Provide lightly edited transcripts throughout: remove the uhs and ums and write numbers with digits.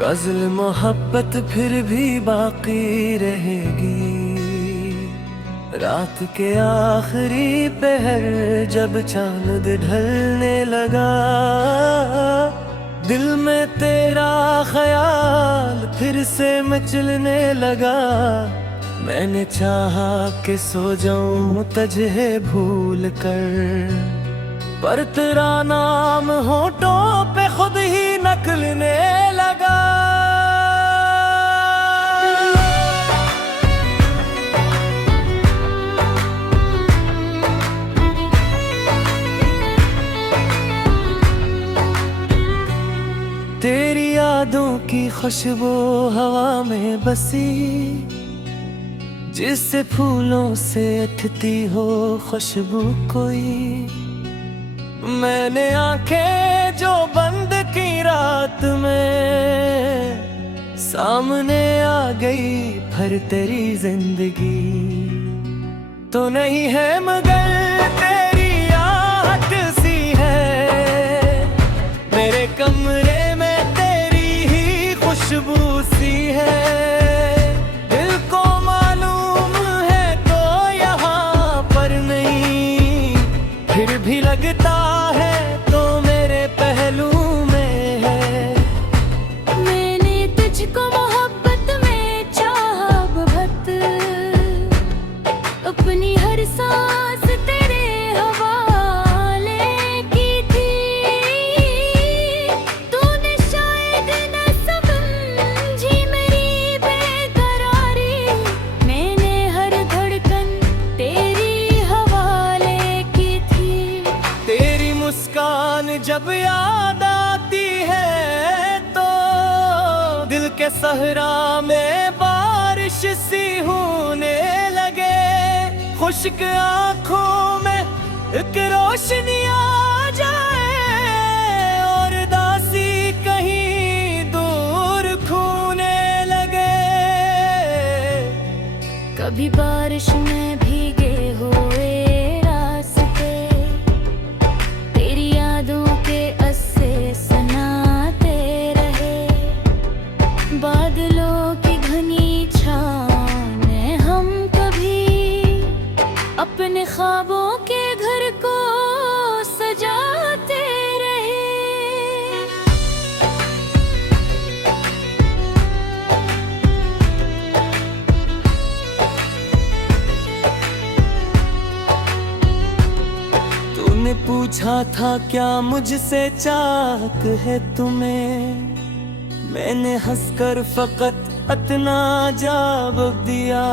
गज़ल मोहब्बत फिर भी बाकी रहेगी। रात के आखिरी पहर जब चांद ढलने लगा, दिल में तेरा ख्याल फिर से मचलने लगा। मैंने चाहा कि सो जाऊं तुझे भूल कर, पर तेरा नाम होठों पे खुद ही नकलने लगा। तेरी यादों की खुशबू हवा में बसी, जिससे फूलों से उठती हो खुशबू कोई। मैंने आंखें जो बंद की रात में, सामने आ गई फिर तेरी जिंदगी। तो नहीं है मगर तेरी आहट सी है, मेरे कमरे में तेरी ही खुशबू सी है। दिल को मालूम है तो यहाँ पर नहीं, फिर भी लगता है तो मेरे पहलू में है। मैंने तुझको मोहब्बत में चाहा बहुत, अपनी हर सांस तेरे हवाले की थी। तूने शायद न समझी मेरी बेकरारी, मैंने हर धड़कन तेरी हवाले की थी। तेरी मुस्कान जब याद आती है तो दिल के सहरा में बारिश सी होने लगे। खुश्क आंखों में एक रोशनी आ जाए और दासी कहीं दूर खूने लगे। कभी बारिश में भीगे हुए रास्ते, तेरी यादों के अस्से सुनाते रहे। बादलों की घनी छाँव में हम कभी अपने ख्वाबों के घर को सजाते रहे। तूने पूछा था क्या मुझसे चाहत है तुम्हें, मैंने हंसकर फकत इतना जवाब दिया।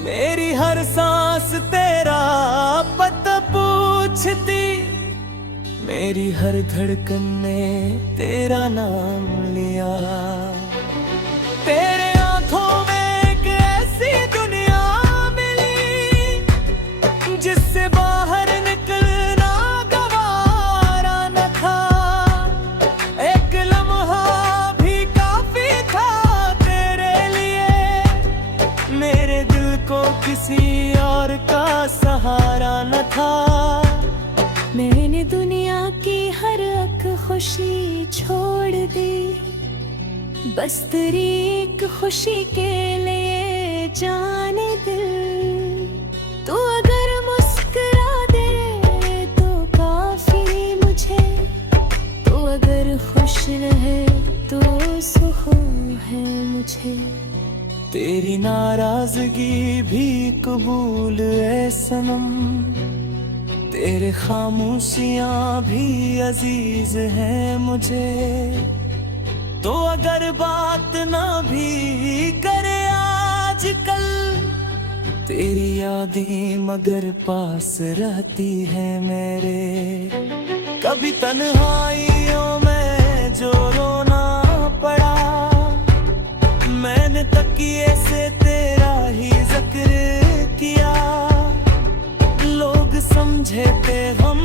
मेरी हर सांस तेरा पता पूछती, मेरी हर धड़कन ने तेरा नाम लिया। तेरे आंखों में एक ऐसी दुनिया मिली, जिससे बाहर निकलना गवारा न था। एक लम्हा भी काफी था तेरे लिए, मेरे दिल को किसी और का सहारा न था। मैंने दुनिया की हर एक खुशी छोड़ दी, बस तेरी एक खुशी के लिए जाने दिल। तू अगर मुस्कुरा दे तो काफी मुझे, तू अगर खुश रहे तो सुकून है मुझे। तेरी नाराजगी भी कबूल है सनम, तेरे खामोशियां भी अजीज हैं मुझे। तो अगर बात ना भी करे आजकल, तेरी यादें मगर पास रहती है मेरे। कभी तन्हाइयों में जो रोना पड़ा, मैंने तकिए से तेरा ही जिक्र किया। लोग समझे थे हम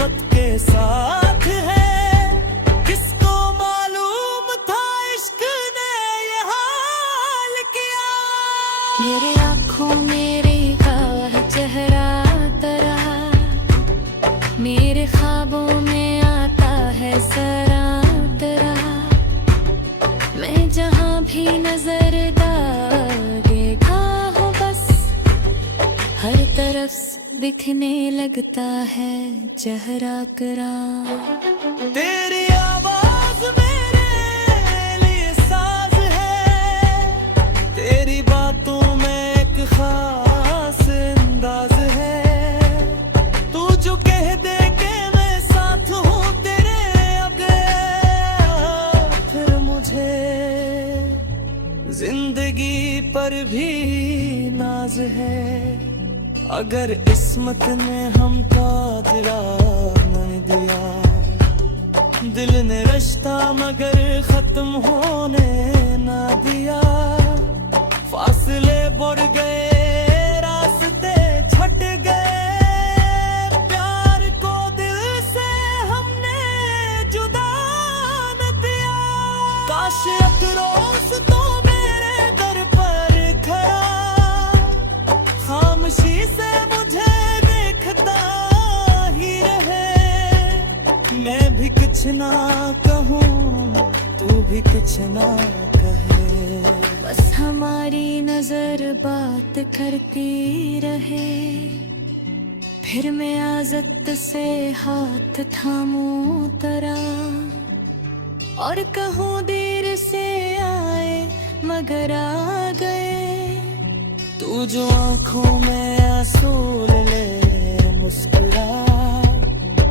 वक्त के साथ है, किसको मालूम था इश्क ने ये हाल किया। मेरे आँखों मेरे का चेहरा तेरा, मेरे ख्वाबों में आता दिखने लगता है चेहरा करा। तेरी आवाज मेरे लिए साज है, तेरी बातों में एक खास अंदाज है। तू जो कह दे के मैं साथ हूँ तेरे, आगे फिर मुझे जिंदगी पर भी नाज है। अगर किस्मत ने हमको दिला नहीं दिया, दिल ने रिश्ता मगर खत्म होने ना दिया। फासले बढ़ गए, रास्ते छट गए, प्यार को दिल से हमने जुदा न दिया। काश एक रोज तो मेरे दर पर खड़ा, खामोशी से मुझे देखता ही रहे। मैं भी कुछ ना कहूँ, तू भी कुछ ना कहे, बस हमारी नजर बात करती रहे। फिर मैं आज़त से हाथ थामूं तरा, और कहूँ देर से आए मगर आ गए। तू जो आंखों में आंसू ले मुस्कुरा,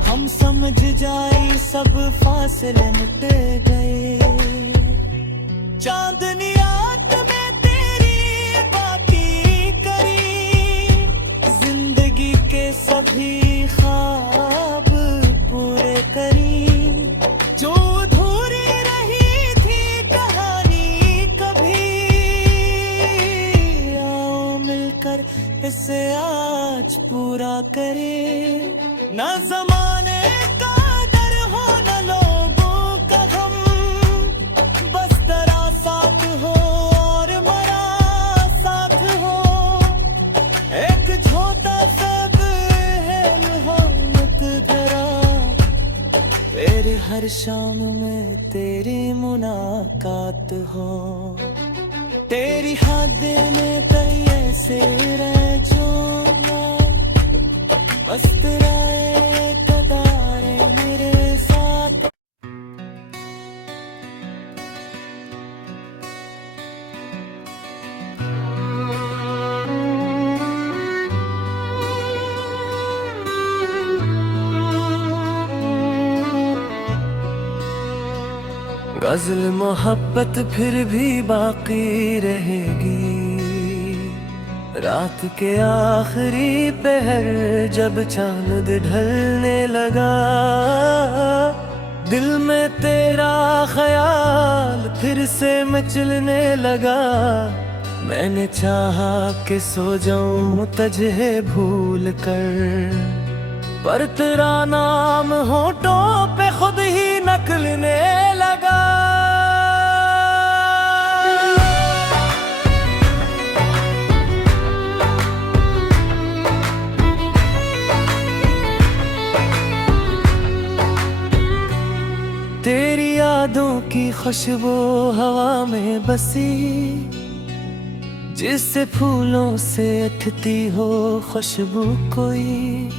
हम समझ जाए सब फासले मिट गए। चांदनी रात में तेरी बाकी करी, जिंदगी के सभी ख्वाब पूरे करी। जो अधूरी रही थी कहानी कभी, आओ मिलकर इसे आज पूरा करे। ना जमाने का डर हो न लोगों का गम, बस तेरा साथ हो और मरा साथ हो। एक छोटा सा है मोहब्बत धरा, तेरे हर शाम में तेरी मुलाकात हो। तेरी हाथ में तैये से रह जो, बस तेरा एक अदा है मेरे साथ। गज़ल मोहब्बत फिर भी बाकी रहेगी। रात के आखिरी पहर जब चांद ढलने लगा, दिल में तेरा ख्याल फिर से मचलने लगा। मैंने चाहा कि सो जाऊं तुझे भूल कर, पर तेरा नाम होठों पे खुद ही नकलने लगा। तेरी यादों की खुशबू हवा में बसी, जिससे फूलों से उठती हो खुशबू कोई।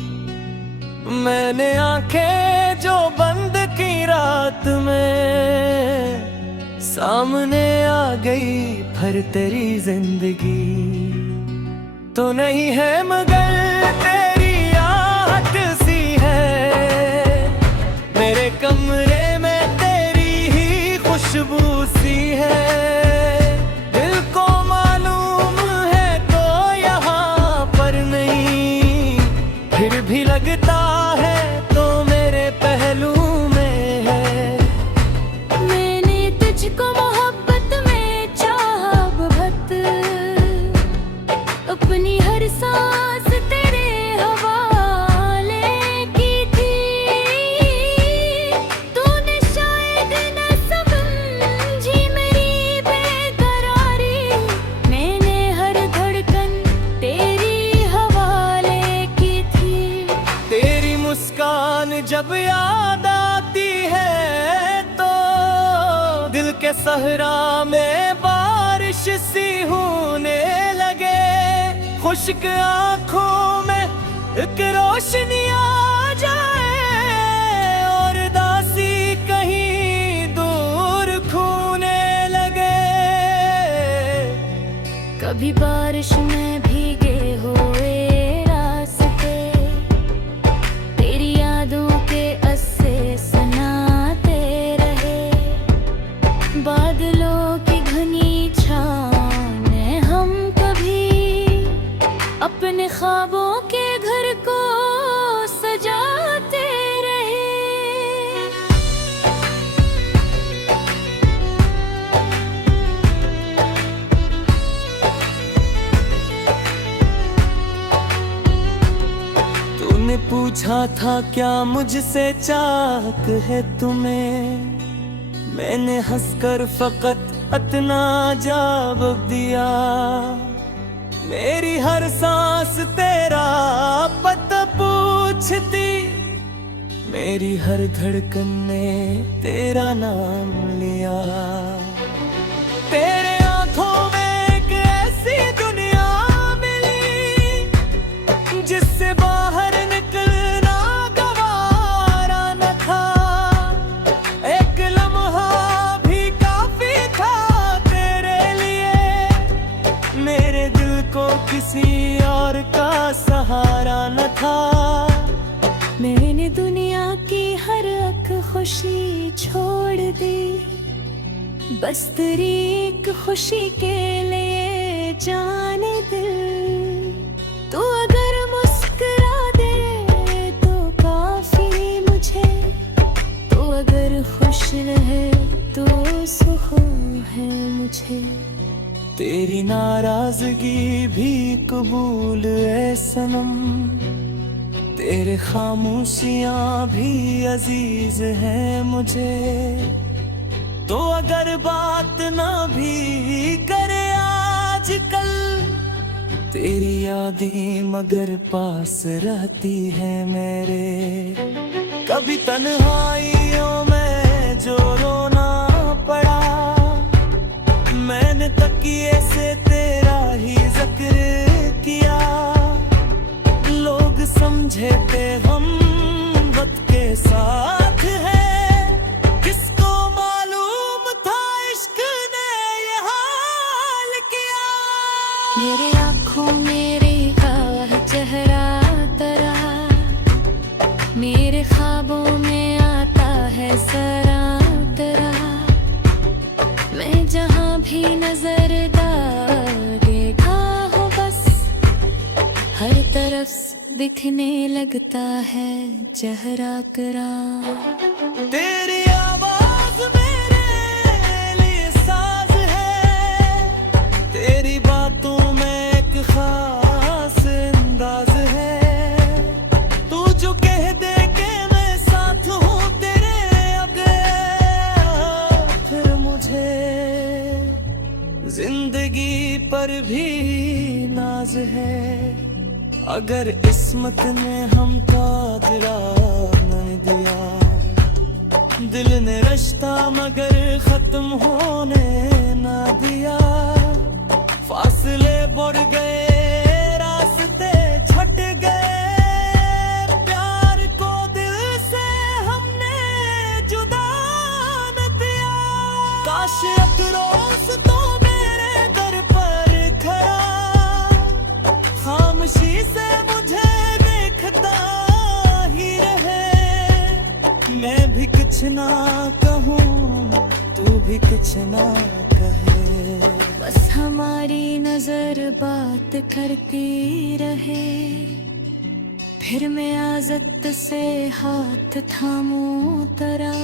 मैंने आंखें जो बंद की रात में, सामने आ गई फिर तेरी जिंदगी। तो नहीं है मगर तेरी आहट सी है, मेरे कमरे में तेरी ही खुशबू सी है। दिल को मालूम है तो यहाँ पर नहीं, फिर भी लगता है तो मेरे पहलू में है। मैंने तुझको मोहब्बत में चाहा बहुत, अपनी हर सांस तेरे हवाले की थी। तूने शायद न समझी मेरी बेकरारी, मैंने हर धड़कन तेरी हवाले की थी। तेरी मुस्कान जब याद आती है तो दिल के सहरा में बारिश सी होने लगे। खुश्क आंखों में एक रोशनी आ जाए और दासी कहीं दूर खूने लगे। कभी बारिश में भीगे हुए रास्ते, तेरी यादों के अस्से सुनाते रहे। बादलों की घनी छाँव में हम कभी अपने ख्वाबों के घर को सजाते रहे। तूने पूछा था क्या मुझसे चाहत है तुम्हें, मैंने हंसकर फकत इतना जवाब दिया। मेरी हर सांस तेरा पता पूछती, मेरी हर धड़कन ने तेरा नाम लिया। तेरे आंखों में एक ऐसी दुनिया मिली जिससे बाहर निकलना गवारा न था। एक लम्हा भी काफी था तेरे लिए, मेरे दिल को किसी और का सहारा न था। मैंने दुनिया की हर एक खुशी छोड़ दी, बस तेरी एक खुशी के लिए जाने दिल। तू अगर मुस्कुरा दे तो काफी मुझे, तू अगर खुश रहे तो सुकून है मुझे। तेरी नाराजगी भी कबूल है सनम, तेरे खामोशियां भी अजीज है मुझे। तो अगर बात ना भी करे आजकल, तेरी यादें मगर पास रहती है मेरे। कभी तन्हाइयों में जो रोना पड़ा, मैंने तकिए से तेरा ही जिक्र किया। लोग समझे थे हम वक्त के साथ हैं, किसको मालूम था इश्क ने ये हाल किया। मेरे आँखों मेरे का चेहरा तेरा, मेरे ख्वाबों में आता है सरा तेरा। मैं जहाँ भी नजर देखा हो बस, हर तरफ दिखने लगता है चेहरा करा। तेरी आवाज मेरे लिए साज है, तेरी बातों में एक खास अंदाज है। तू जो कह दे के मैं साथ हूँ तेरे, अब फिर मुझे जिंदगी पर भी नाज है। अगर किस्मत ने हमको दिला नहीं दिया, दिल ने रिश्ता मगर खत्म होने ना दिया। फासले बढ़ गए, रास्ते छट गए, प्यार को दिल से हमने जुदा न दिया। काश एक रोज तो मेरे दर पर खड़ा, खामोशी से मुझे देखता ही रहे। मैं भी कुछ ना कहूँ, तू भी कुछ ना कहे, बस हमारी नजर बात करती रहे। फिर मैं आज़त से हाथ थामूं तेरा,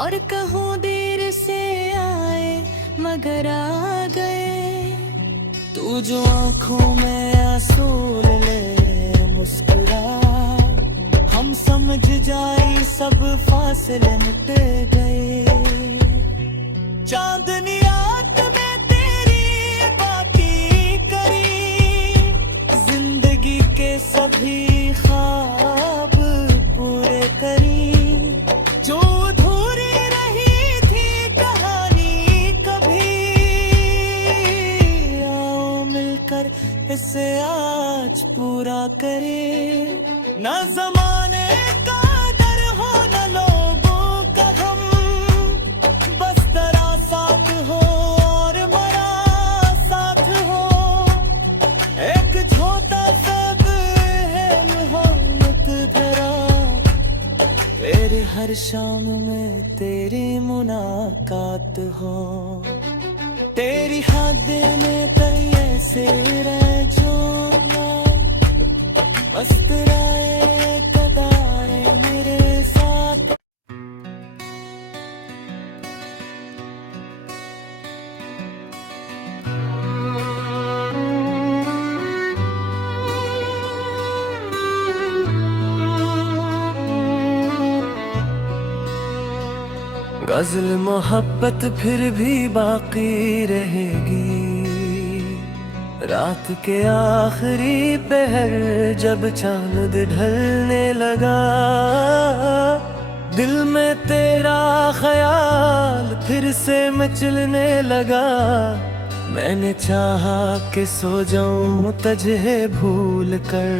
और कहूँ देर से आए मगर आ गए। तू जो आंखों में आंसू ले मुस्कुरा, हम समझ जाए सब फासले मिट गए। चांदनी रात में तेरी बातें करी, जिंदगी के सभी ख्वाब पूरे करी। जो अधूरी रही थी कहानी कभी, आओ मिलकर इसे आज पूरा करे। ना जमाने का डर हो न लोगों का गम, बस तेरा साथ हो और मेरा साथ हो। एक छोटा सा है मोहब्बत भरा, तेरे हर शाम में तेरी मुलाकात हो। तेरी हाथ में तय से रह जो ना, बस तेरा एक अदा है मेरे साथ। गजल मोहब्बत फिर भी बाकी रहेगी, रात के आखिरी पहर जब चांद ढलने लगा। दिल में तेरा ख्याल फिर से मचलने लगा। मैंने चाहा कि सो जाऊं तुझे भूल कर,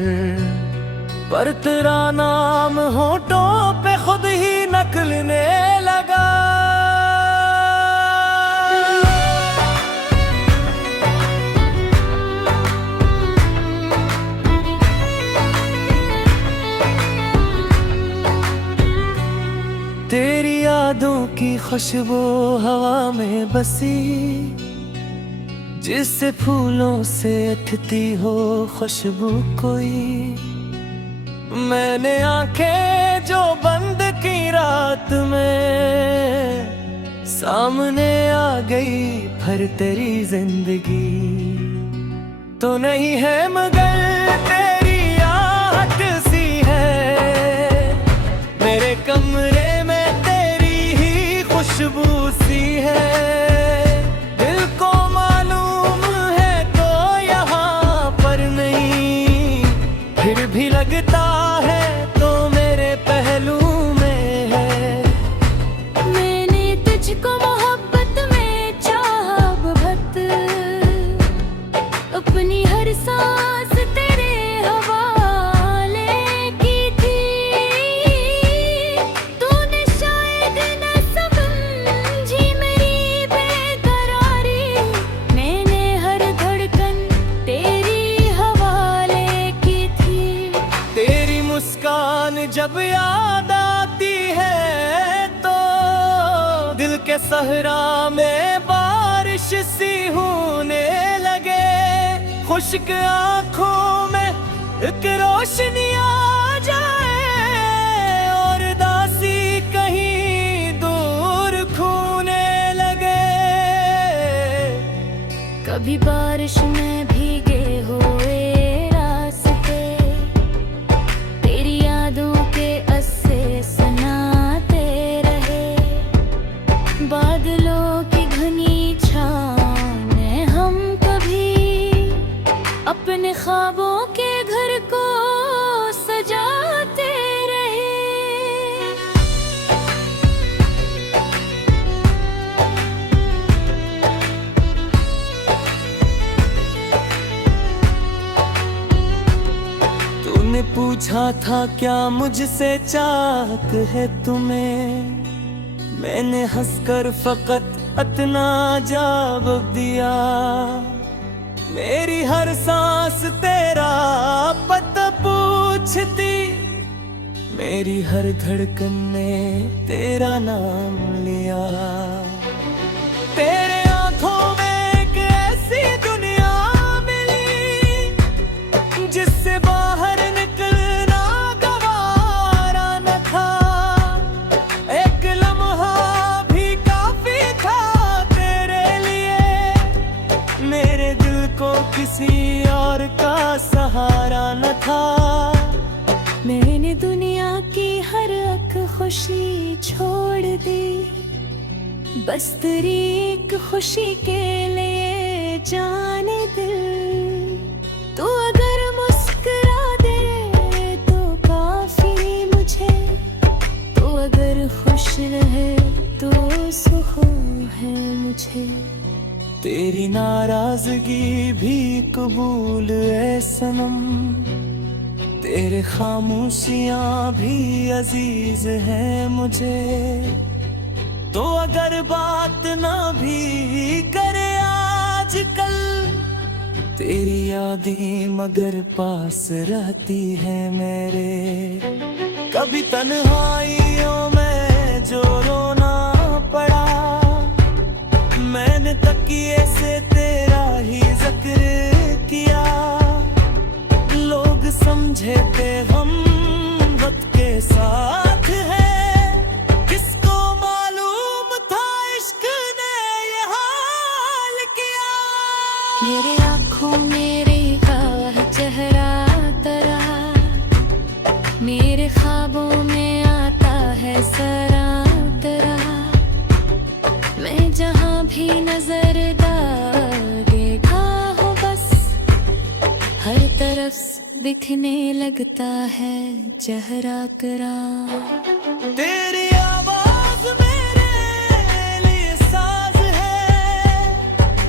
पर तेरा नाम होठों पे खुद ही नकलने लगा। तेरी यादों की खुशबू हवा में बसी, जिससे फूलों से उठती हो खुशबू कोई। मैंने आंखें जो बंद की रात में, सामने आ गई फिर तेरी जिंदगी। तो नहीं है मगर तेरी आहट सी है, मेरे कमरे में तेरी ही खुशबू सी है। दिल को मालूम है तो यहाँ पर नहीं, फिर भी लगता जब याद आती है तो दिल के सहरा में बारिश सी होने लगे। खुश्क आंखों में एक रोशनी आ जाए और दासी कहीं दूर खोने लगे। कभी बारिश में भीगे हुए अपने ख्वाबों के घर को सजाते रहे। तूने पूछा था क्या मुझसे चाहत है तुम्हें, मैंने हंसकर फकत इतना जवाब दिया। मेरी हर सांस तेरा पता पूछती, मेरी हर धड़कन ने तेरा नाम लिया। तेरे आंखों में एक ऐसी दुनिया मिली, जिससे बाहर निकलना गवारा न था। एक लम्हा भी काफी था तेरे लिए, मेरे दिल को किसी और का सहारा न था। मैंने दुनिया की हर एक खुशी छोड़ दी, बस तेरी एक खुशी के लिए जाने दिल। तू अगर मुस्कुरा दे तो काफी मुझे, तू अगर खुश रहे तो सुकून है मुझे। तेरी नाराजगी भी कबूल है सनम, तेरे खामोशियां भी अजीज है मुझे। तो अगर बात ना भी करे आजकल, तेरी यादें मगर पास रहती है मेरे। कभी तन्हाइयों में जो रोना पड़ा, मैंने तकिए से तेरा ही जिक्र किया। लोग समझे थे हम वक्त के साथ है, किसको मालूम था इश्क ने ये हाल किया। मेरे आँखों में रेखा है चेहरा तेरा, मेरे ख्वाबों में आता है सरा तेरा। मैं जहाँ भी नजर डालेगा हो बस, हर तरफ दिखने लगता है चेहरा तेरा। तेरी आवाज मेरे लिए साज है,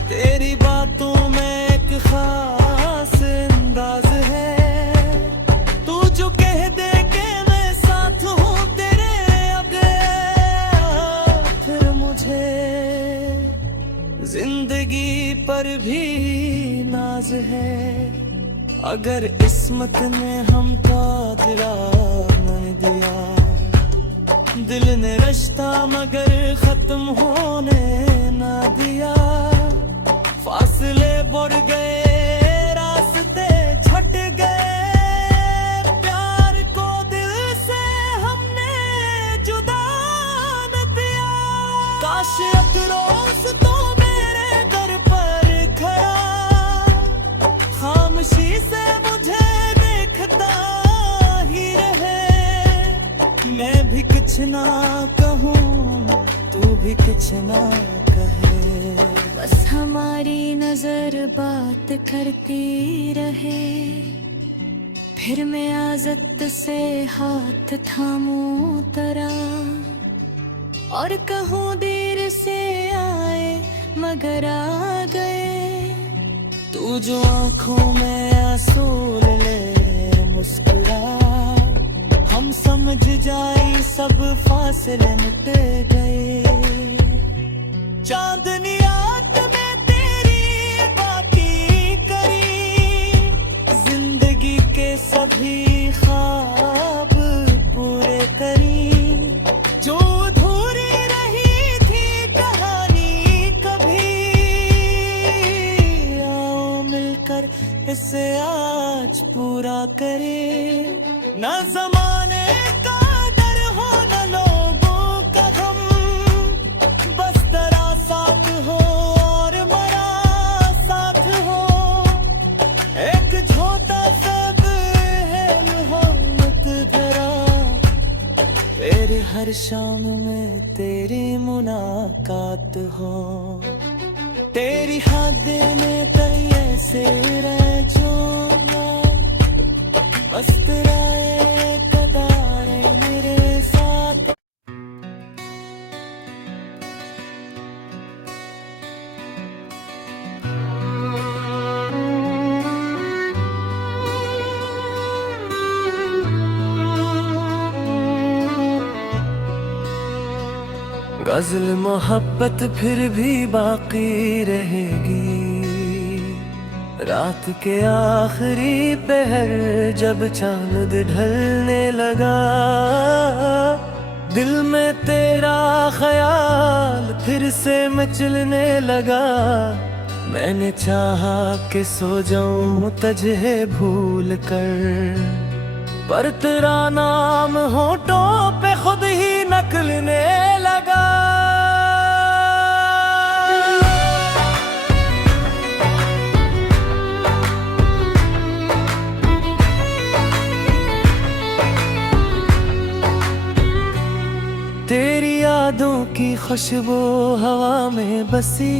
तेरी बातों में एक खास अंदाज है। तू जो कह दे के मैं साथ हूँ तेरे, आगे फिर मुझे जिंदगी पर भी नाज है। अगर किस्मत ने हमको दिला नहीं दिया, दिल ने रिश्ता मगर खत्म होने ना दिया। फासले बढ़ गए, रास्ते छट गए, प्यार को दिल से हमने जुदा न दिया। काश एक रोज तो मेरे घर पर खड़ा, खामोशी से मुझे देखता ही रहे। मैं भी कुछ ना कहूँ, तू भी कुछ ना कहे, बस हमारी नजर बात करती रहे। फिर मैं आज़त से हाथ थामूं तेरा, और कहूँ देर से आए मगर आ गए। तू जो आंखों में आंसू ले मुस्कुरा, हम समझ जाए सब फासले मिट गए। चांदनी रात में तेरी बातें करी, जिंदगी के सभी ख्वाब पूरे करी। जो अधूरी रही थी कहानी कभी, आओ मिलकर इसे आज पूरा करे। न जमाने का डर हो न लोगों का गम, बस तेरा साथ हो और मेरा साथ हो। एक छोटा सा है मोहब्बत भरा, तेरे हर शाम में तेरी मुलाकात हो। तेरी यादें में तैये से रह जो बस तेरा एक अदा है मेरे साथ। गजल मोहब्बत फिर भी बाकी रहेगी। रात के आखिरी पहर जब चांद ढलने लगा, दिल में तेरा ख्याल फिर से मचलने लगा। मैंने चाहा कि सो जाऊं तुझे भूल कर, पर तेरा नाम होठों पे खुद ही नकलने लगा। तेरी यादों की खुशबू हवा में बसी,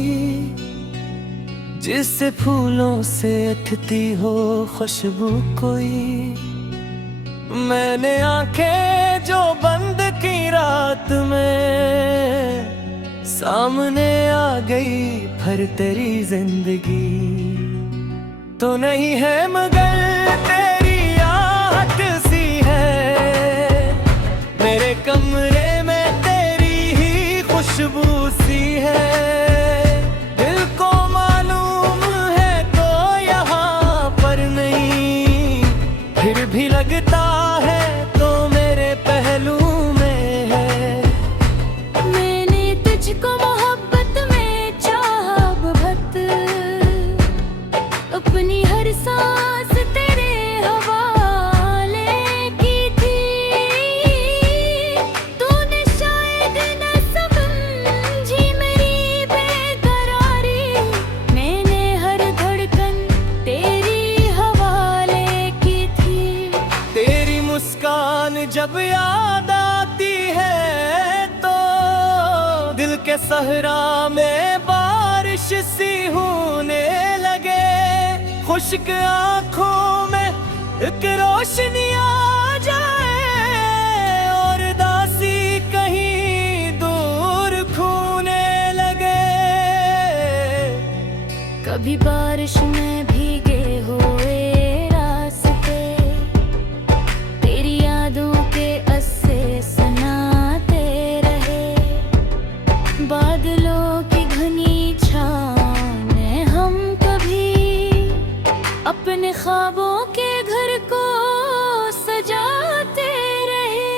जिससे फूलों से उठती हो खुशबू कोई। मैंने आंखें जो बंद की रात में, सामने आ गई फिर तेरी जिंदगी। तो नहीं है मगर तेरी आहट कमरे में तेरी ही खुशबू सी है। दिल को मालूम है तो यहाँ पर नहीं, फिर भी लगता है तो मेरे पहलू में है। मैंने तुझको मोहब्बत में चाहा बहुत, अपनी हर सांस तेरे हवाले की थी। तूने शायद न समझी मेरी बेकरारी, मैंने हर धड़कन तेरी हवाले की थी। तेरी मुस्कान जब याद आती है तो दिल के सहरा में बारिश सी होने लगे। खुश्क आंखों में एक रोशनी आ जाए और दासी कहीं दूर खोने लगे। कभी बारिश में भीगे हुए रास्ते, तेरी यादों के अस्से सुनाते रहे। बादलों की घनी छाँव में हम कभी अपने ख्वाबों के घर को सजाते रहे।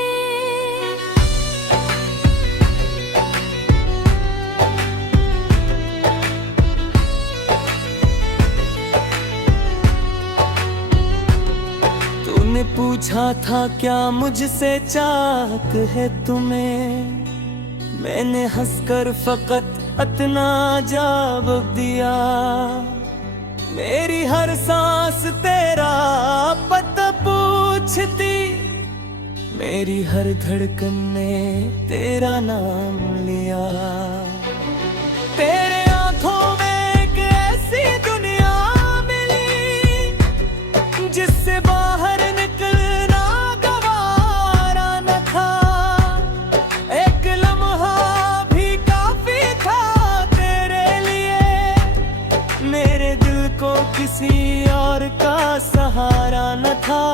तूने पूछा था क्या मुझसे चाहत है तुम्हें, मैंने हंसकर फकत इतना जवाब दिया। मेरी हर सांस तेरा पता पूछती, मेरी हर धड़कन ने तेरा नाम लिया। तेरे आंखों में एक ऐसी दुनिया मिली जिससे बाहर निकलना गवारा न था। एक लम्हा भी काफी था तेरे लिए, मेरे दिल को किसी और का सहारा न था।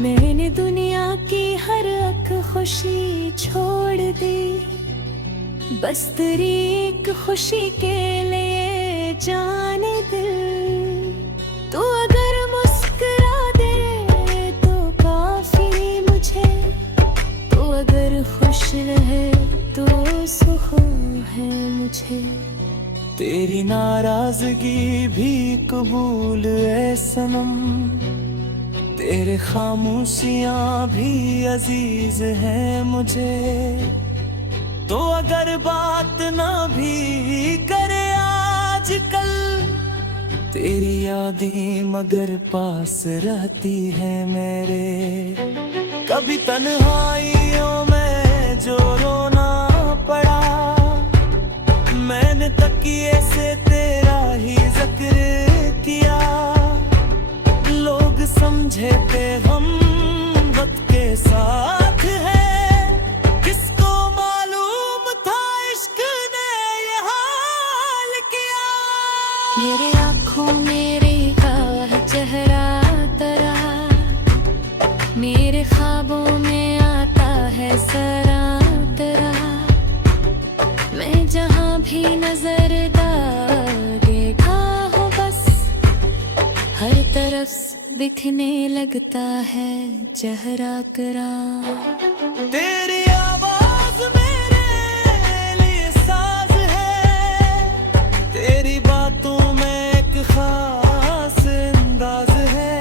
मैंने दुनिया की हर एक खुशी छोड़ दी, बस तेरी एक खुशी के लिए जाने दिल। तू अगर मुस्कुरा दे तो काफी मुझे, तू अगर खुश रहे तो सुकून है मुझे। तेरी नाराजगी भी कबूल है सनम, तेरे खामोशियां भी अजीज है मुझे। तो अगर बात ना भी करे आजकल, तेरी यादें मगर पास रहती है मेरे। कभी तन्हाइयों में जो रोना पड़ा, मैंने तकिए से तेरा ही जिक्र किया। लोग समझे थे हम वक्त के साथ है, किसको मालूम था इश्क ने ये हाल किया। मेरे आँखों मेरे का चेहरा तेरा, मेरे ख्वाबों में आता है सरा तेरा। मैं जहाँ भी नजर देखा हो बस, हर तरफ दिखने लगता है चेहरा तेरा। तेरी आवाज मेरे लिए साज है, तेरी बातों में एक खास अंदाज है।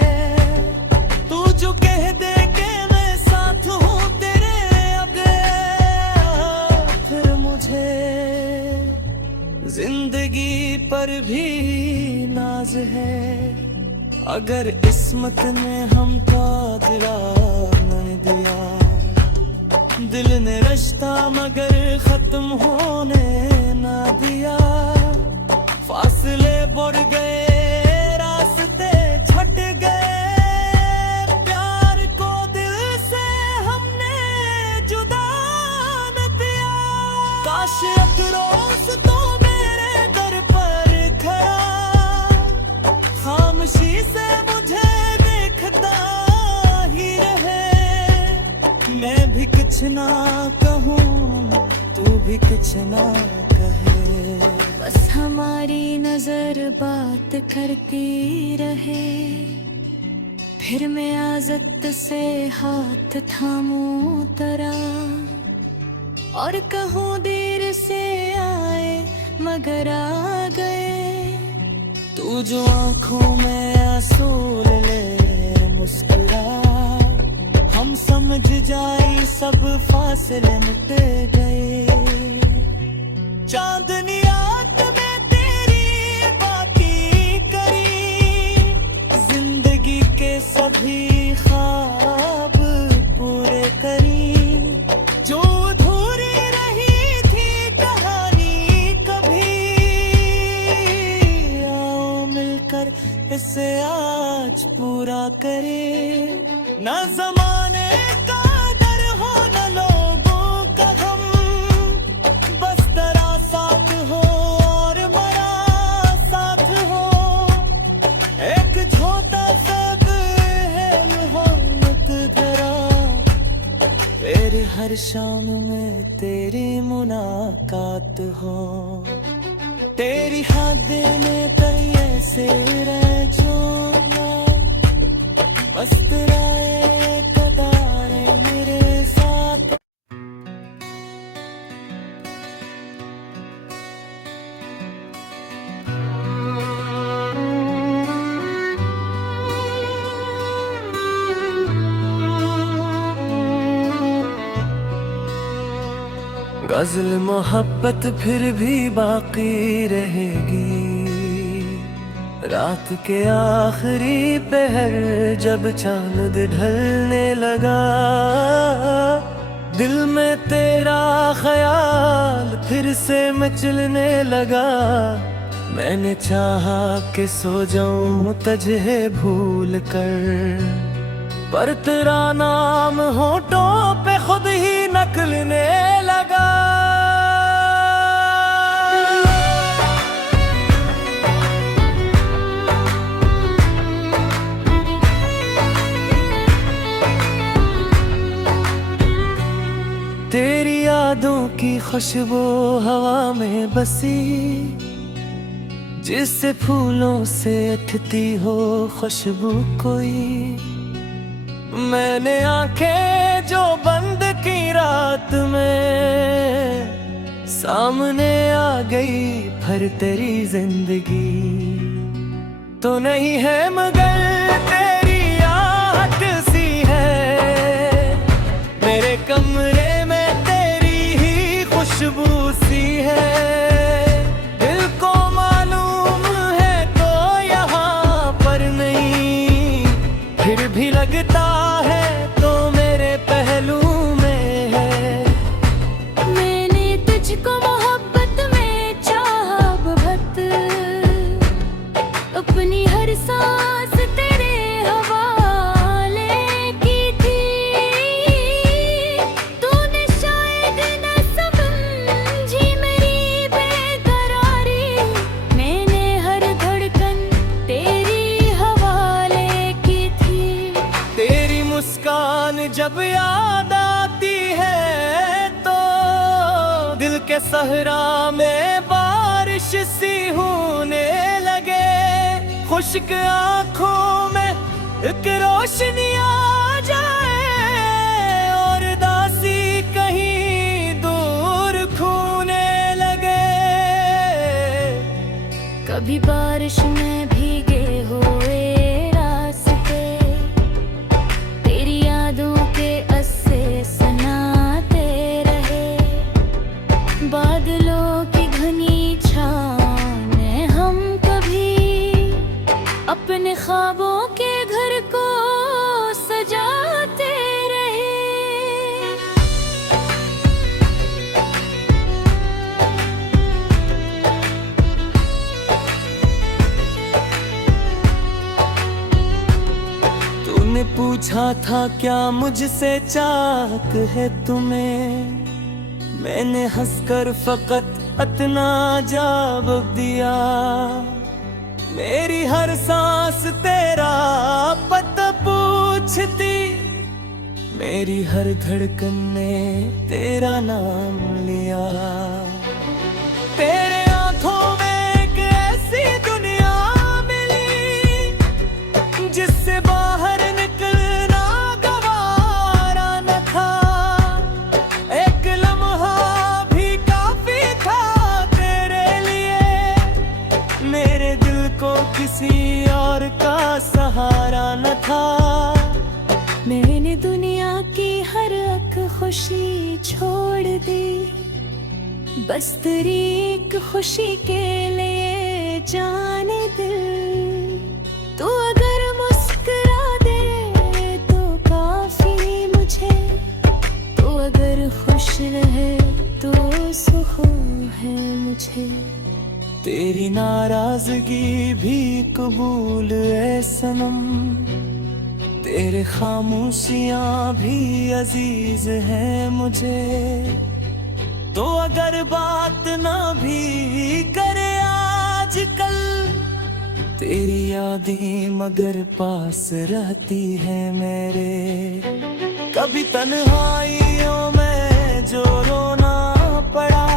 तू जो कह दे के मैं साथ हूँ तेरे, अगर फिर मुझे जिंदगी पर भी नाज है। अगर किस्मत ने हमको दिला नहीं दिया, दिल ने रिश्ता मगर खत्म होने ना दिया। फासले बढ़ गए, रास्ते छट गए, प्यार को दिल से हमने जुदा न दिया। काश अफरोज तो मेरे दर पर खड़ा, खामोशी से मुझे देखता ही रहे। मैं भी कुछ कुछ ना कहूँ, तू भी कुछ ना कहे। बस हमारी नजर बात करती रहे, फिर मैं आज़त से हाथ थामूं तरा, और कहूँ देर से आए मगर आ गए। तू जो आंखों में आंसू ले मुस्कुरा, हम समझ जाए सब फासले मिट गए। चांदनी रात में तेरी बाकी करी, जिंदगी के सभी ख्वाब पूरे करी। जो अधूरी रही थी कहानी कभी, आओ मिलकर इसे आज पूरा करे। ना जमाने का डर हो न लोगों का गम, बस तेरा साथ हो और मेरा साथ हो। एक छोटा सा है मोहब्बत धरा, फिर हर शाम में तेरी मुलाकात हो। तेरी हाथ में तैये से रह जो ना, बस तेरा एक कदार है मेरे साथ। गजल मोहब्बत फिर भी बाकी रहेगी, रात के आखिरी पहर जब चांद ढलने लगा। दिल में तेरा ख्याल फिर से मचलने लगा। मैंने चाहा कि सो जाऊं तुझे भूल कर, पर तेरा नाम होठों पे खुद ही नकलने लगा। तेरी यादों की खुशबू हवा में बसी, जिससे फूलों से उठती हो खुशबू कोई। मैंने आंखें जो बंद की रात में, सामने आ गई फिर तेरी जिंदगी। तो नहीं है मगर तेरी आहट सी है, मेरे कमरे में तेरी ही खुशबू सी है। दिल को मालूम है तो यहाँ पर नहीं, फिर भी लगता है तो मेरे पहलू में है। मैंने तुझको मोहब्बत में चाहा बहुत, अपनी हर सांस तेरे हवाले की थी। तूने शायद न समझी मेरी बेकरारी, मैंने हर धड़कन तेरी हवाले की थी। तेरी मुस्कान जब याद आती है तो दिल के सहरा में बारिश सी होने लगे। खुश्क आंखों में एक रोशनी आ जाए और दासी कहीं दूर खूने लगे। कभी बारिश में भीगे हुए रास्ते, तेरी यादों के अस्से सुनाते रहे। बादलों की घनी छाँव में हम कभी अपने ख्वाबों के घर को सजाते रहे। तूने पूछा था क्या मुझसे चाहत है तुम्हें, मैंने हंसकर फकत इतना जवाब दिया। मेरी हर सांस तेरा पता पूछती, मेरी हर धड़कन ने तेरा नाम लिया। तेरे आंखों में एक ऐसी दुनिया मिली जिससे बाहर निकलना गवारा न था। एक लम्हा भी काफी था तेरे लिए, मेरे दिल को किसी और का सहारा न था। मैंने दुनिया की हर एक खुशी छोड़ दी, बस तेरी एक खुशी के लिए जाने दिल। तू अगर मुस्कुरा दे तो काफी मुझे, तू अगर खुश रहे तो सुकून है मुझे। तेरी नाराजगी भी कबूल है सनम, तेरे खामोशियां भी अजीज है मुझे। तो अगर बात ना भी करे आजकल, तेरी यादें मगर पास रहती है मेरे। कभी तन्हाइयों में जो रोना पड़ा,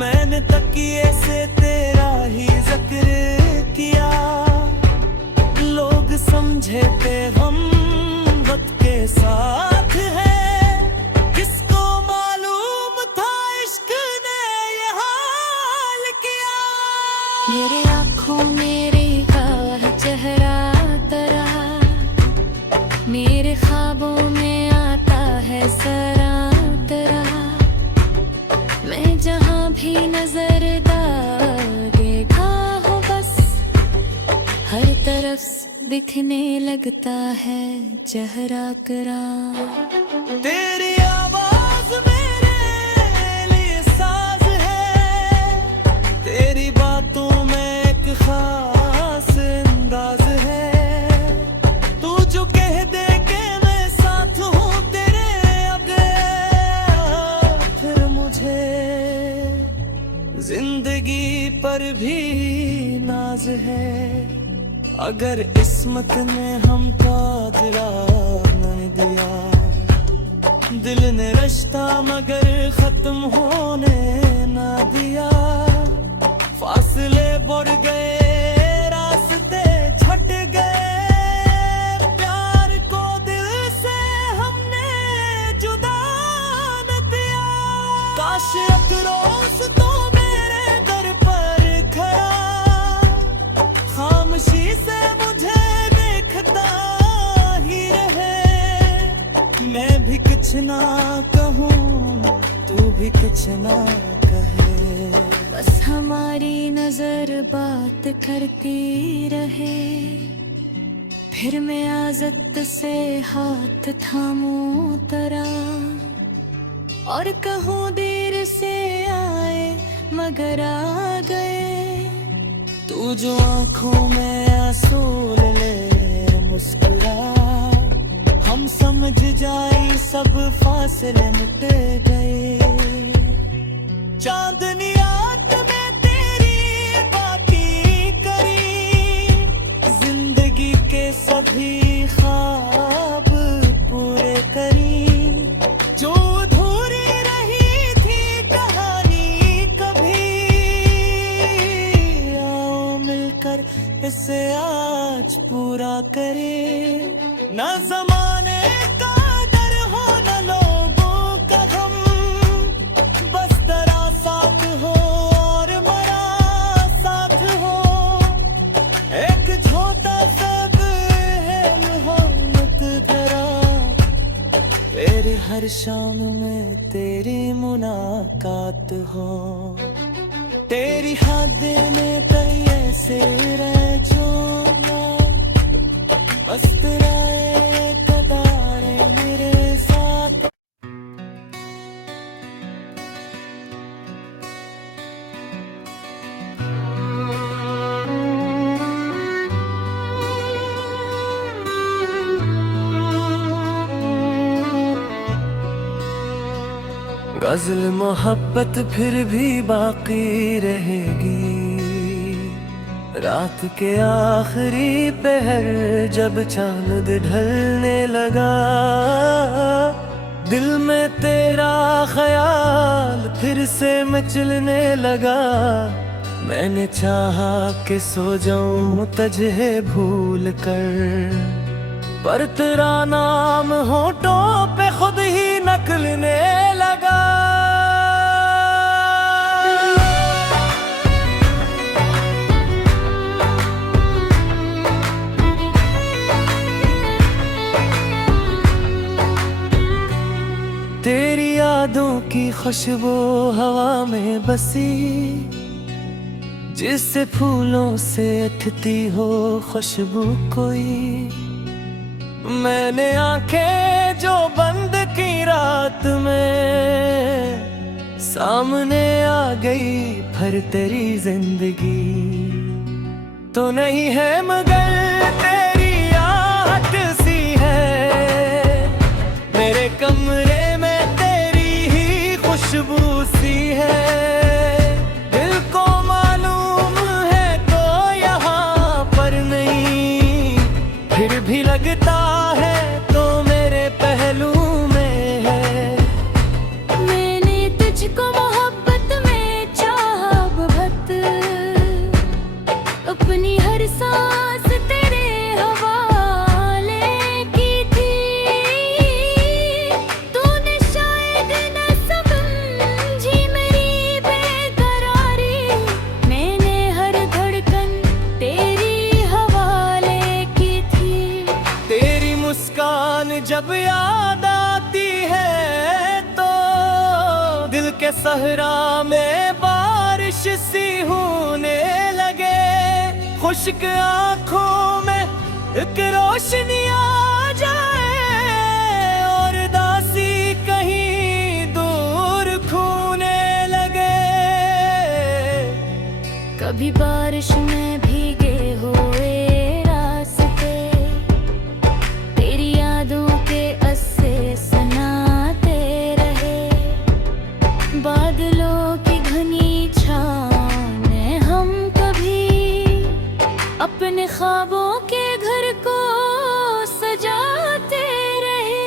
मैंने तकिए से तेरा ही जिक्र किया। लोग समझे थे हम वक्त के साथ है, किसको मालूम था इश्क ने ये हाल किया। मेरे आँखों मेरे का चेहरा तेरा, मेरे ख्वाबों में आता है सरा तेरा। मैं जहाँ भी नजर देखा हो बस, हर तरफ दिखने लगता है चेहरा तेरा। तेरी आवाज मेरे लिए साज है, तेरी बातों में एक खास अंदाज है। तू जो कह दे के मैं साथ हूँ तेरे, अब फिर मुझे जिंदगी पर भी नाज है। अगर किस्मत ने हमको दिला नहीं दिया, दिल ने रिश्ता मगर खत्म होने ना दिया। फासले बढ़ गए, रास्ते छट गए, प्यार को दिल से हमने जुदा न दिया। काश एक रोज तो मेरे दर पर खड़ा, खामोशी से मुझे देखता ही रहे। मैं भी कुछ ना कहूँ, तू भी कुछ ना कहे, बस हमारी नजर बात करती रहे। फिर मैं आज़त से हाथ थामूं तेरा, और कहूँ देर से आए मगर आ गए। तू जो आंखों में आंसू ले मुस्कुरा, हम समझ जाए सब फासले मिट गए। चांदनी रात में तेरी बातें करी, जिंदगी के सभी ख्वाब पूरे करी। जो अधूरी रही थी कहानी कभी, आओ मिलकर इसे आज पूरा करे। न जमाने का डर हो न लोगों का गम, बस तेरा साथ हो और मेरा साथ हो। एक छोटा सा है मोहब्बत भरा, तेरे हर शाम में तेरी मुलाकात हो। तेरी हाथ में तैये से रह जो बस तेरा एक तारे मेरे साथ। गजल मोहब्बत फिर भी बाकी रहेगी, रात के आखिरी पहर जब चांद ढलने लगा, दिल में तेरा ख्याल फिर से मचलने लगा। मैंने चाहा कि सो जाऊं तुझे भूल कर, पर तेरा नाम होठों पे खुद ही नकलने लगा। तेरी यादों की खुशबू हवा में बसी, जिससे फूलों से उठती हो खुशबू कोई। मैंने आंखें जो बंद की रात में, सामने आ गई फिर तेरी जिंदगी। तो नहीं है मगर तेरी आहट सी है, मेरे कमरे में तेरी ही खुशबू सी है। दिल को मालूम है तो यहाँ पर नहीं, फिर भी लगता है तो मेरे पहलू में है। मैंने तुझको मोहब्बत में चाहा बहुत, अपनी हर सांस तेरे हवाले की थी। तूने शायद न समझी मेरी बेकरारी, मैंने हर धड़कन तेरी हवाले की थी। तेरी मुस्कान जब याद आती है तो दिल के सहरा में बारिश सी होने लगे। खुश्क आंखों में एक रोशनी आ जाए और दासी कहीं दूर खूने लगे। कभी बारिश में भीगे हुए रास्ते, तेरी यादों के अस्से सुनाते रहे। बादलों की घनी छाँव में हम कभी अपने ख्वाबों के घर को सजाते रहे।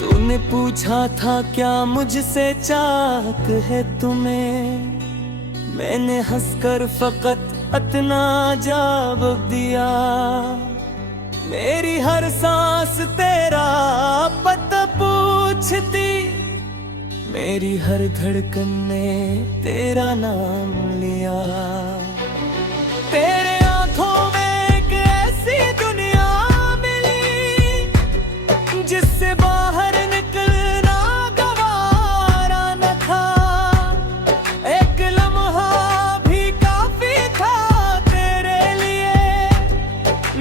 तूने पूछा था क्या मुझसे चाहत है तुम्हें, मैंने हंसकर फकत इतना जवाब दिया। मेरी हर सांस तेरा पता पूछती, मेरी हर धड़कन ने तेरा नाम लिया। तेरे आंखों में एक ऐसी दुनिया मिली, जिससे बाहर निकलना गवारा न था। एक लम्हा भी काफी था तेरे लिए,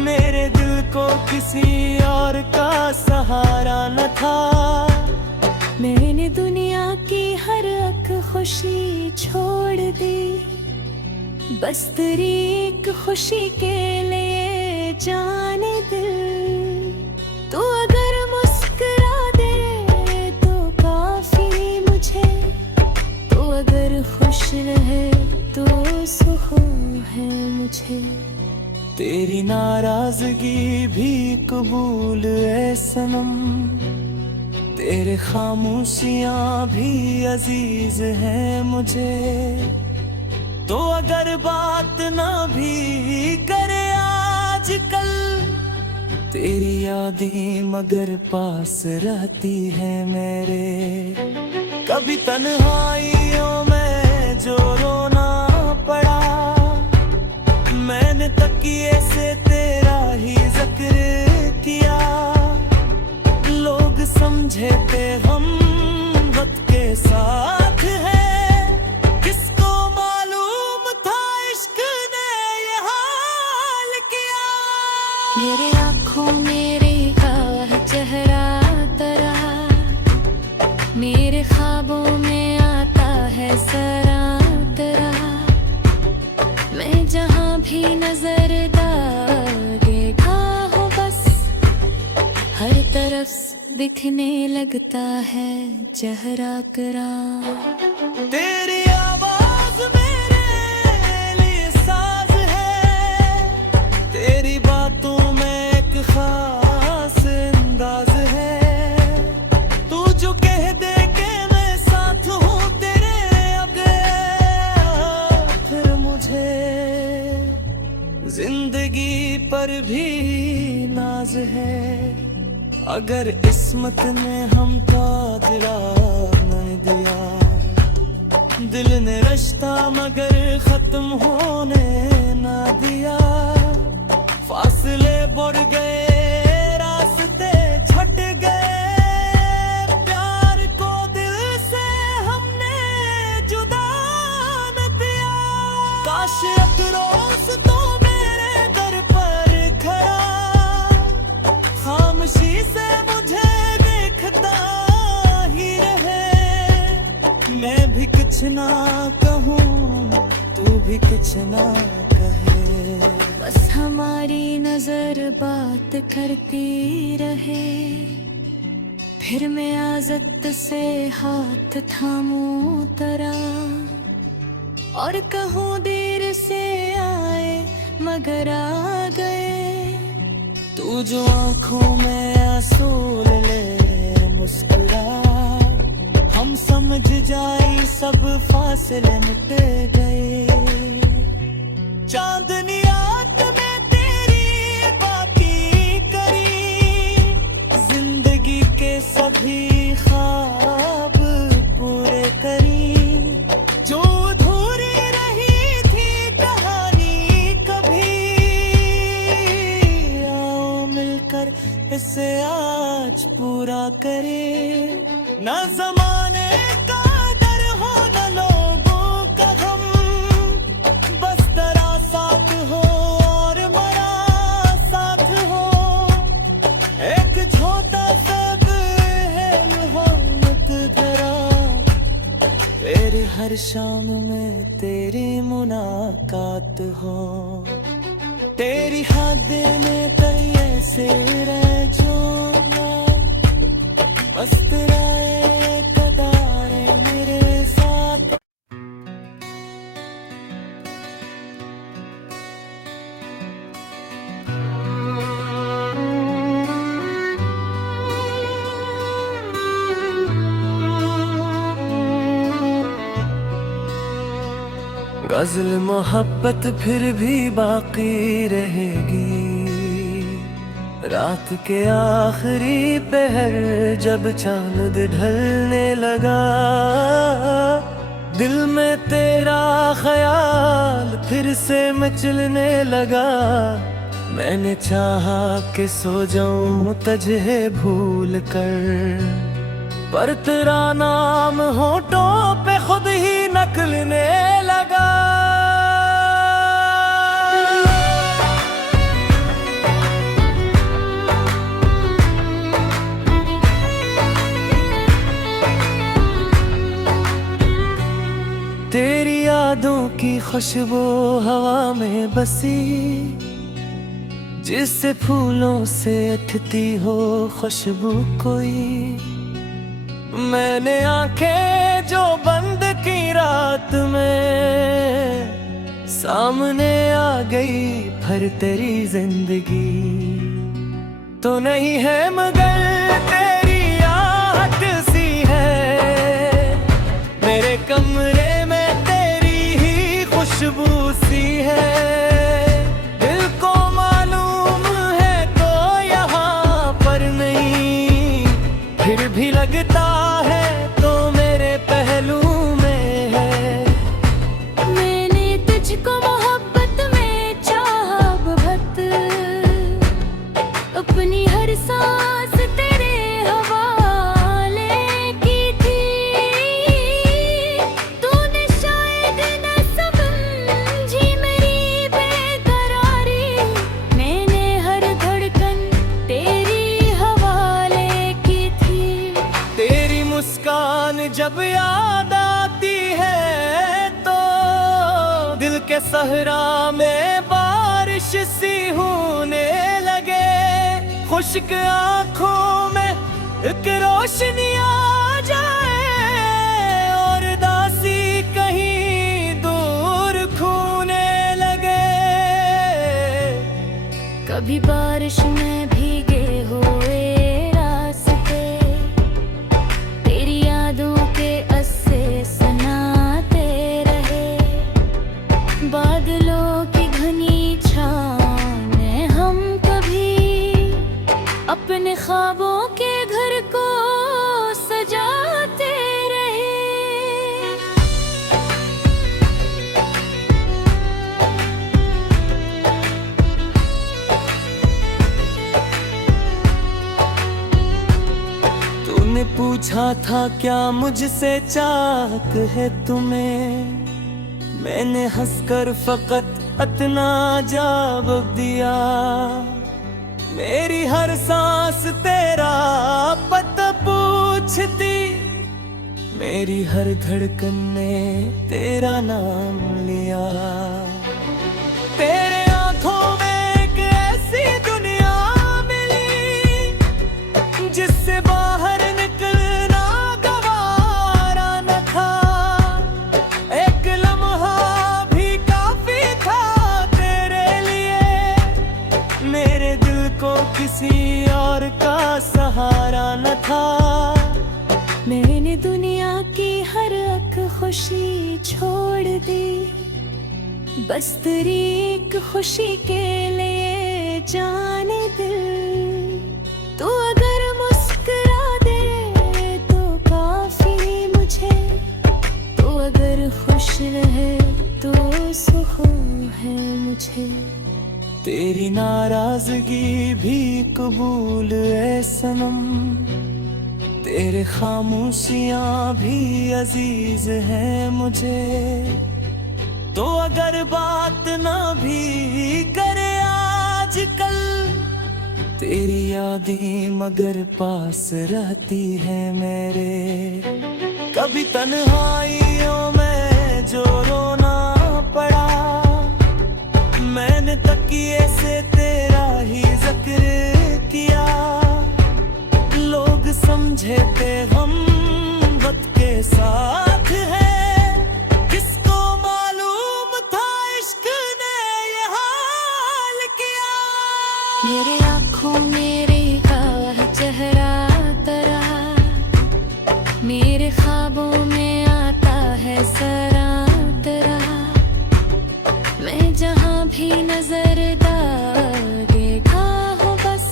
मेरे दिल को किसी और का सहारा न था। मैंने दुनिया की हर एक खुशी छोड़ दी, बस तेरी एक खुशी के लिए जाने दिल। तू अगर मुस्कुरा दे तो काफी मुझे, तू अगर खुश रहे तो सुकून है मुझे। तेरी नाराजगी भी कबूल है सनम, तेरे खामोशियां भी अजीज है मुझे। तो अगर बात ना भी करे आजकल, तेरी यादें मगर पास रहती है मेरे। कभी तन्हाइयों में जो रोना पड़ा, मैंने तकिए से तेरा ही जिक्र किया। लोग समझे थे हम वक्त के साथ है, किसको मालूम था इश्क ने ये हाल किया। मेरे आँखों मेरे का चेहरा तेरा, मेरे ख्वाबों में आता है सरा तेरा। मैं जहाँ भी नजर डालेगा हो बस दिखने लगता है चेहरा करा। तेरी आवाज मेरे लिए साज है, तेरी बातों में एक खास अंदाज है। तू जो कह दे के मैं साथ हूँ तेरे, अब फिर मुझे जिंदगी पर भी नाज है। अगर किस्मत ने हमको दिला नहीं दिया, दिल ने रिश्ता मगर खत्म होने ना दिया। फासले बढ़ गए, रास्ते छट गए, प्यार को दिल से हमने जुदा न किया। काश एक रोज तो मेरे दर पर खड़ा, खामोशी से मुझे देखता ही रहे। मैं भी कुछ ना कहूँ, तू भी कुछ ना कहे, बस हमारी नजर बात करती रहे। फिर मैं आज़त से हाथ थामूं तरा, और कहूँ देर से आए मगर आ गए। तू जो आंखों में आंसू ले मुस्कुरा, हम समझ जाए सब फासले मिट गए। चांदनी रात में तेरी बातें करी, जिंदगी के सभी ख्वाब पूरे करी। जो अधूरी रही थी कहानी कभी, आओ मिलकर इसे आज पूरा करे। ना जमाने का डर हो न लोगों का गम, बस तेरा साथ हो और मेरा साथ हो। एक छोटा सा है मोहब्बत धरा, तेरे हर शाम में तेरी मुलाकात हो। तेरी हाथ में कहीं से रह जो ना, बस तेरा एक अदा है मेरे साथ। गजल मोहब्बत फिर भी बाकी रहेगी। रात के आखिरी पहर जब चांद ढलने लगा, दिल में तेरा ख्याल फिर से मचलने लगा। मैंने चाहा कि सो जाऊं तुझे भूल कर, पर तेरा नाम होठों पे खुद ही नकलने लगा। तेरी यादों की खुशबू हवा में बसी, जिससे फूलों से उठती हो खुशबू कोई। मैंने आंखें जो बंद की रात में, सामने आ गई फिर तेरी जिंदगी। तो नहीं है मगर तेरी आहट सी है, मेरे कमरे खुशबू सी है। दिल को मालूम है तो यहाँ पर नहीं, फिर भी लगता है तो मेरे पहलू में है। मैंने तुझको मोहब्बत में चाहा बहुत, अपनी हर सांस तेरे हवाले की थी। तूने शायद न समझी मेरी बेकरारी, मैंने हर धड़कन तेरी हवाले की थी। तेरी मुस्कान जब याद आती है तो दिल के सहरा में बारिश सी होने लगे। खुश्क आंखों में एक रोशनी आ जाए और दासी कहीं दूर खूने लगे। कभी बारिश में भीगे हुए रास्ते तेरी यादों के अस्से सुनाते रहे। बादलों की घनी छाँव में हम कभी अपने ख्वाबों के घर को सजाते रहे। तूने पूछा था क्या मुझसे चाहत है तुम्हें, मैंने हंसकर फकत इतना जवाब दिया। मेरी हर सांस तेरा पता पूछती, मेरी हर धड़कन ने तेरा नाम लिया। तेरे आंखों में एक ऐसी दुनिया मिली जिससे बाहर निकलना गवारा न था। एक लम्हा भी काफी था तेरे लिए, मेरे दिल को किसी और का सहारा न था। मैंने दुनिया की हर एक खुशी छोड़ दी, बस तेरी एक खुशी के लिए जाने दिल। तू अगर मुस्कुरा दे तो काफी मुझे, तू अगर खुश रहे तो सुकून है मुझे। तेरी नाराजगी भी कबूल है सनम, तेरे खामोशियां भी अजीज है मुझे। तो अगर बात ना भी करे आजकल, तेरी यादें मगर पास रहती है मेरे। कभी तन्हाइयों में जो रोना पड़ा, मैंने तकिए से तेरा ही जिक्र किया। लोग समझे थे हम वक्त के साथ है, किसको मालूम था इश्क ने ये हाल किया। मेरे आँखों मेरे राह चेहरा तेरा, मेरे ख्वाबों में आता है सरा तेरा। मैं जहाँ भी नजर दागेगा हो बस,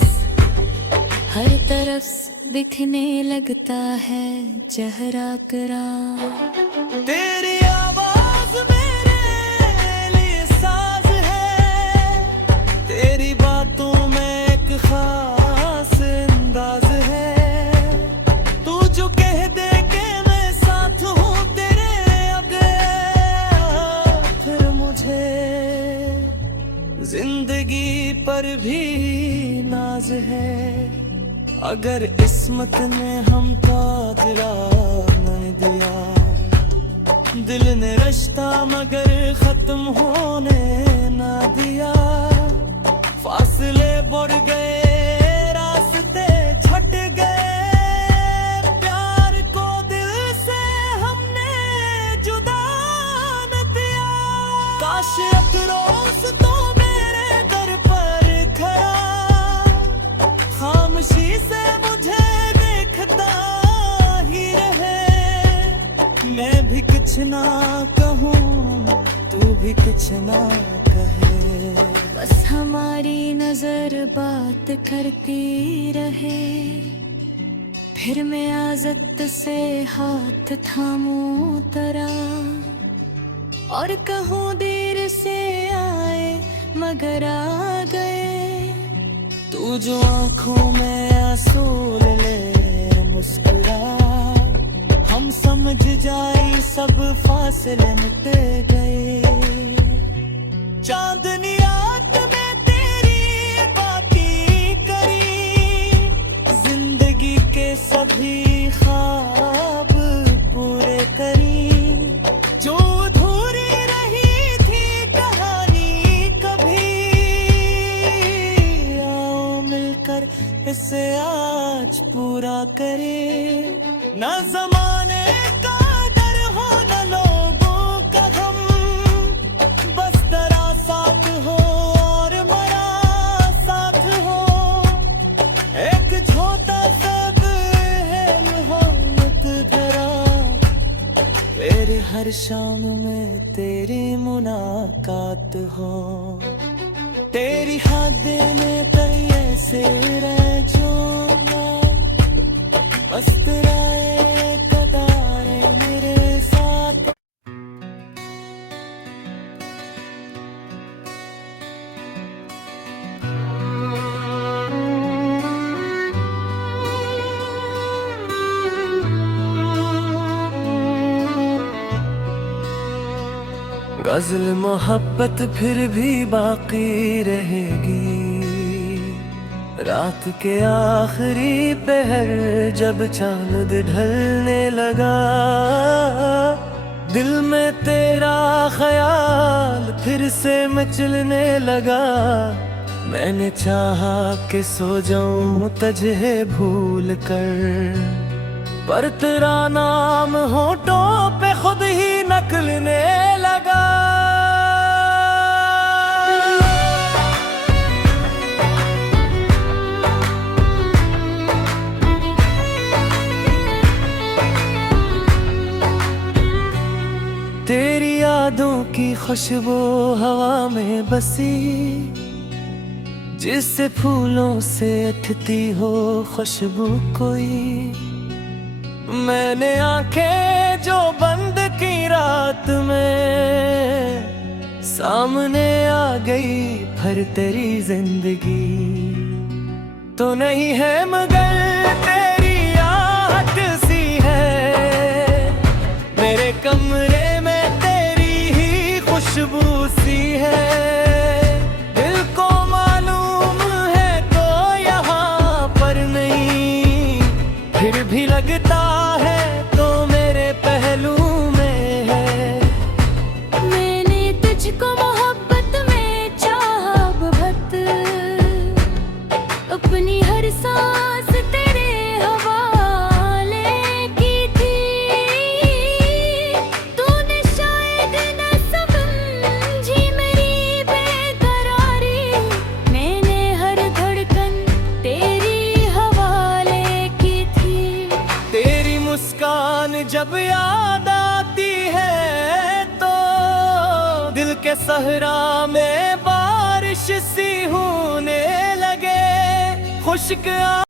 हर तरफ दिखने लगता है चेहरा करा। तेरी आवाज मेरे लिए साज है, तेरी बातों में एक खास अंदाज है। तू जो कह दे के मैं साथ हूँ तेरे, अगर फिर मुझे जिंदगी पर भी नाज है। अगर किस्मत ने हमको दिला नहीं दिया, दिल ने रिश्ता मगर खत्म होने ना दिया। फासले बढ़ गए, रास्ते छट गए, प्यार को दिल से हमने जुदा न दिया। काश एक रोज तो मेरे दर पर खड़ा, खामोशी से मुझे देखता ही रहे। मैं भी कुछ ना कहूँ, तू भी कुछ ना कहे, बस हमारी नजर बात करती रहे। फिर मैं आज़त से हाथ थामूं तेरा, और कहूँ देर से आए मगर आ गए। तू जो आंखों में आंसू ले मुस्कुरा, हम समझ जाए सब फासले मिट गए। चांदनी रात में तेरी बातें करी, जिंदगी के सभी ख्वाब पूरे करी। जो अधूरी रही थी कहानी कभी, आओ मिलकर इसे आज पूरा करे। ना जमाने का डर हो न लोगों का गम, बस तेरा साथ हो और मेरा साथ हो। एक छोटा सा है मोहब्बत भरा, मेरे हर शाम में तेरी मुलाकात हो। तेरी यादें में कहीं से रह जो बस तेरा एक कदार है मेरे साथ। गजल मोहब्बत फिर भी बाकी रहेगी। रात के आखिरी पहर जब चांद ढलने लगा, दिल में तेरा ख्याल फिर से मचलने लगा। मैंने चाहा कि सो जाऊं तुझे भूल कर, पर तेरा नाम होठों पे खुद ही नकलने लगा। तेरी यादों की खुशबू हवा में बसी, जिससे फूलों से उठती हो खुशबू कोई। मैंने आंखें जो बंद की रात में, सामने आ गई फिर तेरी जिंदगी। तो नहीं है मगर तेरी आहट सी है, मेरे कमरे में तेरी ही खुशबू सी है। दिल को मालूम है तो यहाँ पर नहीं, फिर भी लगता है तो मेरे पहलू में है। मैंने तुझको मोहब्बत में चाहा बहुत, अपनी हर सांस तेरे हवाले की थी। तूने शायद न समझी मेरी बेकरारी, मैंने हर धड़कन तेरी हवाले की थी। तेरी मुस्कान जब याद आती है तो दिल के सहरा में बारिश सी होने लगे। खुश्क